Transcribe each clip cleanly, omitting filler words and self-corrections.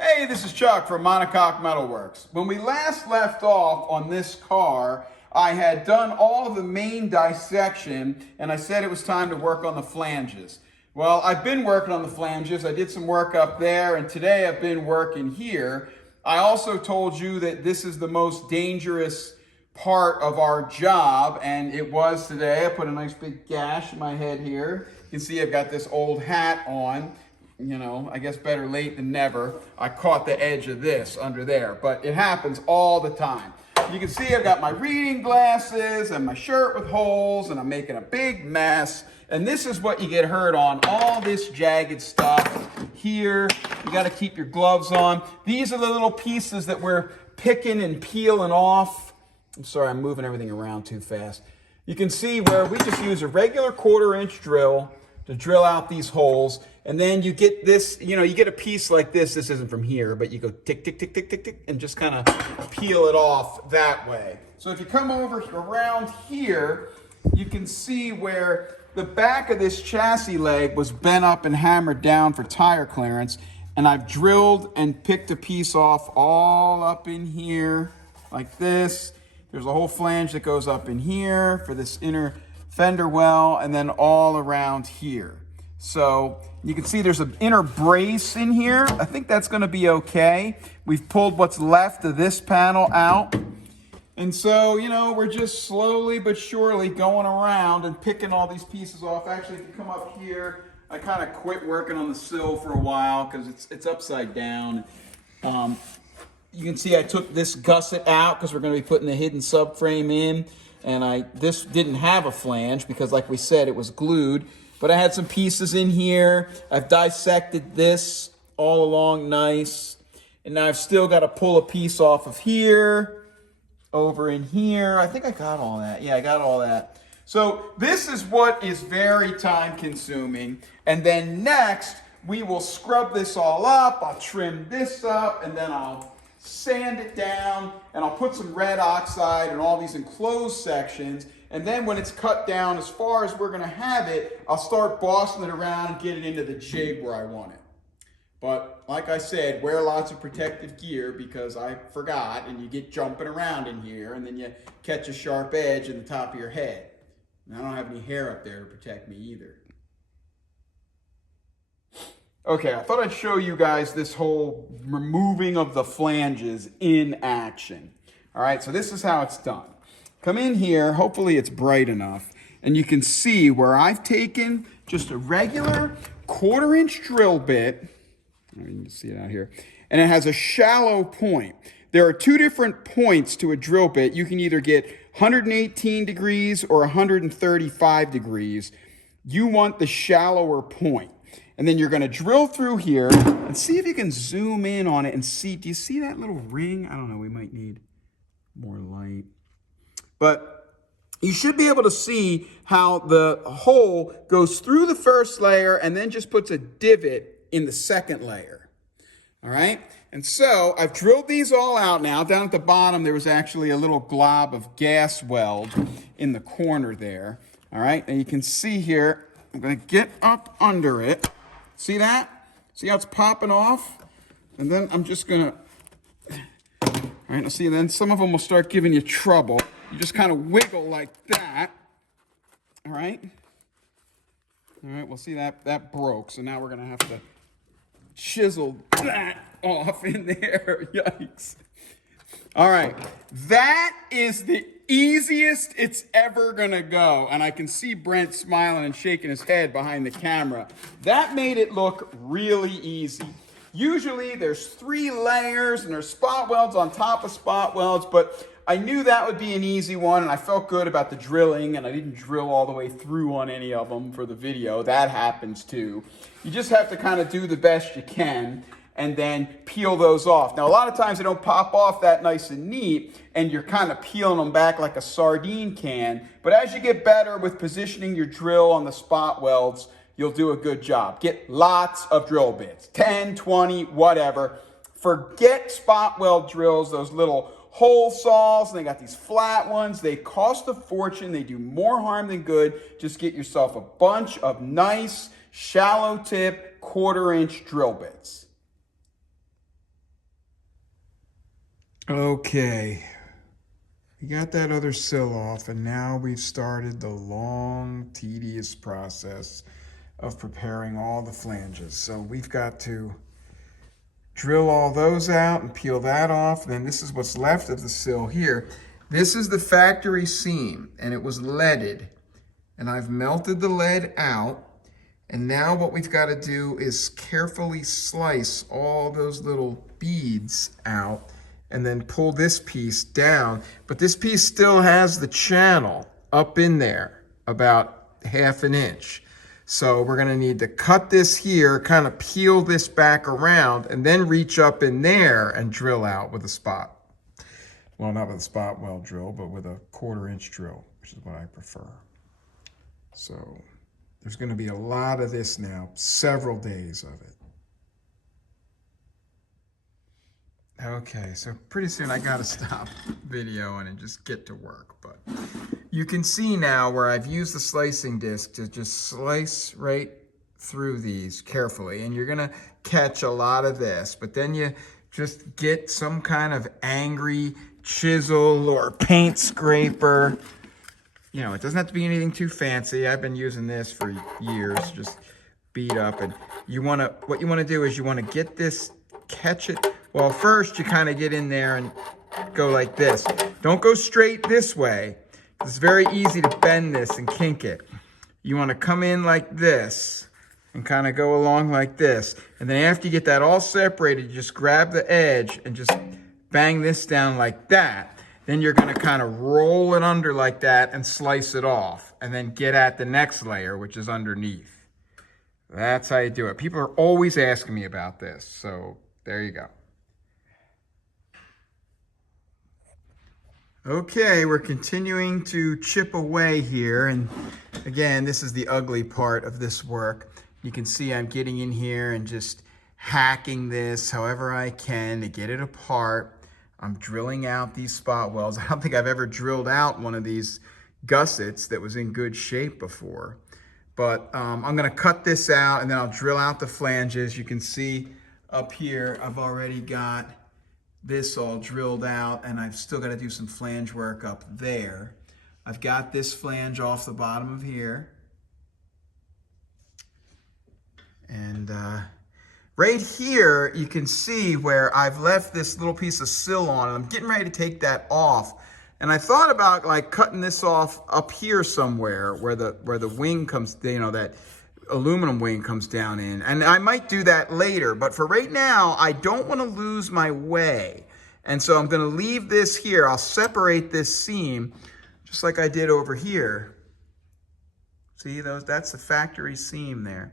Hey, this is Chuck from Monocoque Metalworks. When we last left off on this car, I had done all of the main dissection and I said it was time to work on the flanges. Well, I've been working on the flanges. I did some work up there and today I've been working here. I also told you that this is the most dangerous part of our job, and it was today. I put a nice big gash in my head here. You can see I've got this old hat on. You know, I guess better late than never. I caught the edge of this under there, but it happens all the time. You can see I've got my reading glasses and my shirt with holes, and I'm making a big mess. And this is what you get hurt on, all this jagged stuff here. You got to keep your gloves on. These are the little pieces that we're picking and peeling off. I'm sorry, I'm moving everything around too fast. You can see where we just use a regular 1/4-inch drill to drill out these holes. And then you get this, you get a piece like this. This isn't from here, but you go tick, tick, tick, tick, tick, tick, and just kind of peel it off that way. So if you come over around here, you can see where the back of this chassis leg was bent up and hammered down for tire clearance. And I've drilled and picked a piece off all up in here like this. There's a whole flange that goes up in here for this inner fender well, and then all around here. So you can see there's an inner brace in here. I think that's going to be okay. We've pulled what's left of this panel out. And so, we're just slowly but surely going around and picking all these pieces off. Actually, if you come up here, I kind of quit working on the sill for a while because it's upside down. You can see I took this gusset out because we're going to be putting the hidden subframe in. And this didn't have a flange because, like we said, it was glued. But I had some pieces in here. I've dissected this all along nice. And now I've still got to pull a piece off of here, over in here. I think I got all that. Yeah, I got all that. So this is what is very time consuming. And then next, we will scrub this all up. I'll trim this up, and then I'll sand it down, and I'll put some red oxide in all these enclosed sections. And then when it's cut down as far as we're going to have it, I'll start bossing it around and get it into the jig where I want it. But like I said, wear lots of protective gear because I forgot, and you get jumping around in here, and then you catch a sharp edge in the top of your head. And I don't have any hair up there to protect me either. Okay, I thought I'd show you guys this whole removing of the flanges in action. All right, so this is how it's done. Come in here, hopefully it's bright enough, and you can see where I've taken just a regular 1/4-inch drill bit. You can see it out here. And it has a shallow point. There are two different points to a drill bit. You can either get 118 degrees or 135 degrees. You want the shallower point. And then you're going to drill through here and see if you can zoom in on it and see. Do you see that little ring? I don't know. We might need more light. But you should be able to see how the hole goes through the first layer and then just puts a divot in the second layer. All right? And so I've drilled these all out now. Down at the bottom, there was actually a little glob of gas weld in the corner there. All right? And you can see here, I'm going to get up under it. See that? See how it's popping off? And then I'm just going to, all right, now see, and then some of them will start giving you trouble. You just kind of wiggle like that. All right? All right, well, see, that broke. So now we're going to have to chisel that off in there. Yikes. All right, that is the easiest it's ever gonna go. And I can see Brent smiling and shaking his head behind the camera. That made it look really easy. Usually there's 3 layers and there's spot welds on top of spot welds, but I knew that would be an easy one, and I felt good about the drilling, and I didn't drill all the way through on any of them for the video. That happens too. You just have to kind of do the best you can and then peel those off. Now, a lot of times they don't pop off that nice and neat, and you're kind of peeling them back like a sardine can. But as you get better with positioning your drill on the spot welds, you'll do a good job. Get lots of drill bits, 10, 20, whatever. Forget spot weld drills, those little hole saws, and they got these flat ones. They cost a fortune. They do more harm than good. Just get yourself a bunch of nice, shallow tip, 1/4-inch drill bits. Okay, we got that other sill off, and now we've started the long, tedious process of preparing all the flanges. So we've got to drill all those out and peel that off. And then this is what's left of the sill here. This is the factory seam, and it was leaded. And I've melted the lead out. And now what we've got to do is carefully slice all those little beads out and then pull this piece down. But this piece still has the channel up in there, about 1/2 inch. So we're gonna need to cut this here, kind of peel this back around, and then reach up in there and drill out with a spot. Well, not with a spot weld drill, but with a 1/4 inch drill, which is what I prefer. So there's gonna be a lot of this now, several days of it. Okay, so pretty soon I gotta stop videoing and just get to work, but you can see now where I've used the slicing disc to just slice right through these carefully, and you're gonna catch a lot of this, but then you just get some kind of angry chisel or paint scraper. You know, it doesn't have to be anything too fancy. I've been using this for years, just beat up, and what you wanna do is you wanna get this, catch it. Well, first you kind of get in there and go like this. Don't go straight this way. It's very easy to bend this and kink it. You want to come in like this and kind of go along like this. And then after you get that all separated, you just grab the edge and just bang this down like that. Then you're going to kind of roll it under like that and slice it off. And then get at the next layer, which is underneath. That's how you do it. People are always asking me about this. So there you go. Okay, we're continuing to chip away here, and again, this is the ugly part of this work. You can see I'm getting in here and just hacking this however I can to get it apart. I'm drilling out these spot welds. I don't think I've ever drilled out one of these gussets that was in good shape before, but I'm gonna cut this out and then I'll drill out the flanges. You can see up here, I've already got this all drilled out, and I've still got to do some flange work up there. I've got this flange off the bottom of here. And right here, you can see where I've left this little piece of sill on, and I'm getting ready to take that off. And I thought about like cutting this off up here somewhere where the wing comes, you know, that aluminum wing comes down in, and I might do that later, but for right now I don't want to lose my way, and so I'm going to leave this here. I'll separate this seam just like I did over here. See those? That's the factory seam there.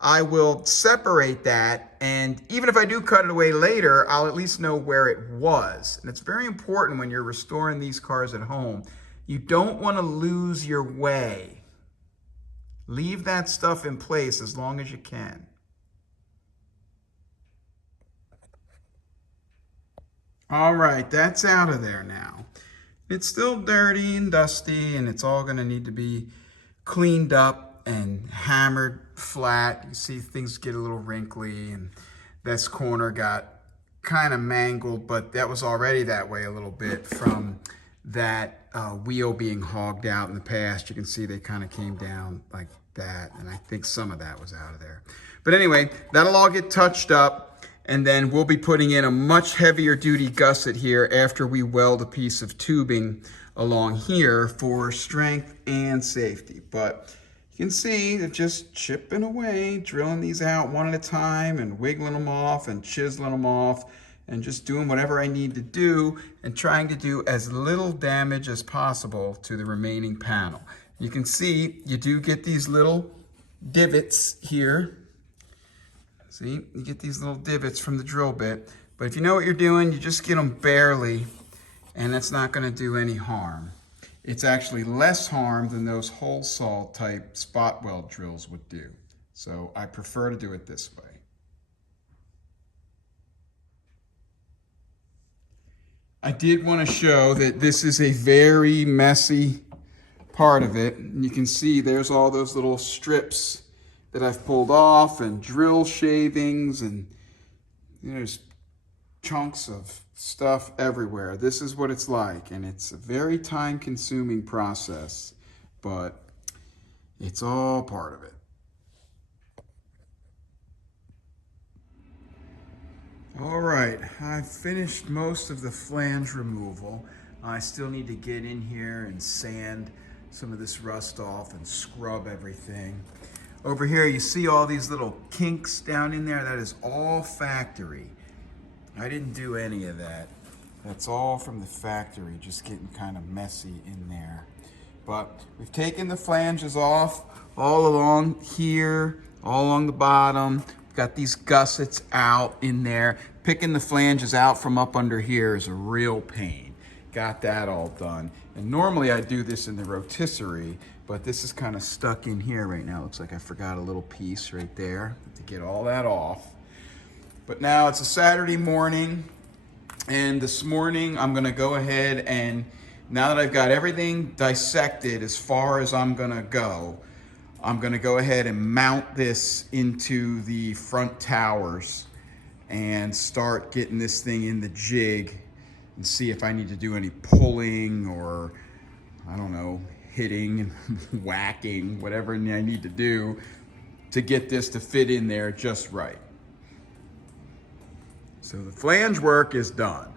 I will separate that, and even if I do cut it away later, I'll at least know where it was. And it's very important when you're restoring these cars at home. You don't want to lose your way. Leave that stuff in place as long as you can. All right, that's out of there now. It's still dirty and dusty, and it's all going to need to be cleaned up and hammered flat. You see things get a little wrinkly, and this corner got kind of mangled, but that was already that way a little bit from that wheel being hogged out in the past. You can see they kind of came down like that, and I think some of that was out of there. But anyway, that'll all get touched up, and then we'll be putting in a much heavier duty gusset here after we weld a piece of tubing along here for strength and safety. But you can see they're just chipping away, drilling these out one at a time and wiggling them off and chiseling them off, and just doing whatever I need to do and trying to do as little damage as possible to the remaining panel. You can see you do get these little divots here. See, you get these little divots from the drill bit, but if you know what you're doing, you just get them barely, and that's not gonna do any harm. It's actually less harm than those hole saw type spot weld drills would do. So I prefer to do it this way. I did want to show that this is a very messy part of it. And you can see there's all those little strips that I've pulled off and drill shavings, and there's chunks of stuff everywhere. This is what it's like, and it's a very time-consuming process, but it's all part of it. All right, I've finished most of the flange removal. I still need to get in here and sand some of this rust off and scrub everything. Over here, you see all these little kinks down in there? That is all factory. I didn't do any of that. That's all from the factory, just getting kind of messy in there. But we've taken the flanges off all along here, all along the bottom. We've got these gussets out in there. Picking the flanges out from up under here is a real pain. Got that all done. And normally I do this in the rotisserie, but this is kind of stuck in here right now. Looks like I forgot a little piece right there to get all that off. But now it's a Saturday morning, and this morning I'm gonna go ahead and, now that I've got everything dissected as far as I'm gonna go ahead and mount this into the front towers and start getting this thing in the jig and see if I need to do any pulling or, I don't know, hitting and whacking, whatever I need to do to get this to fit in there just right. So the flange work is done.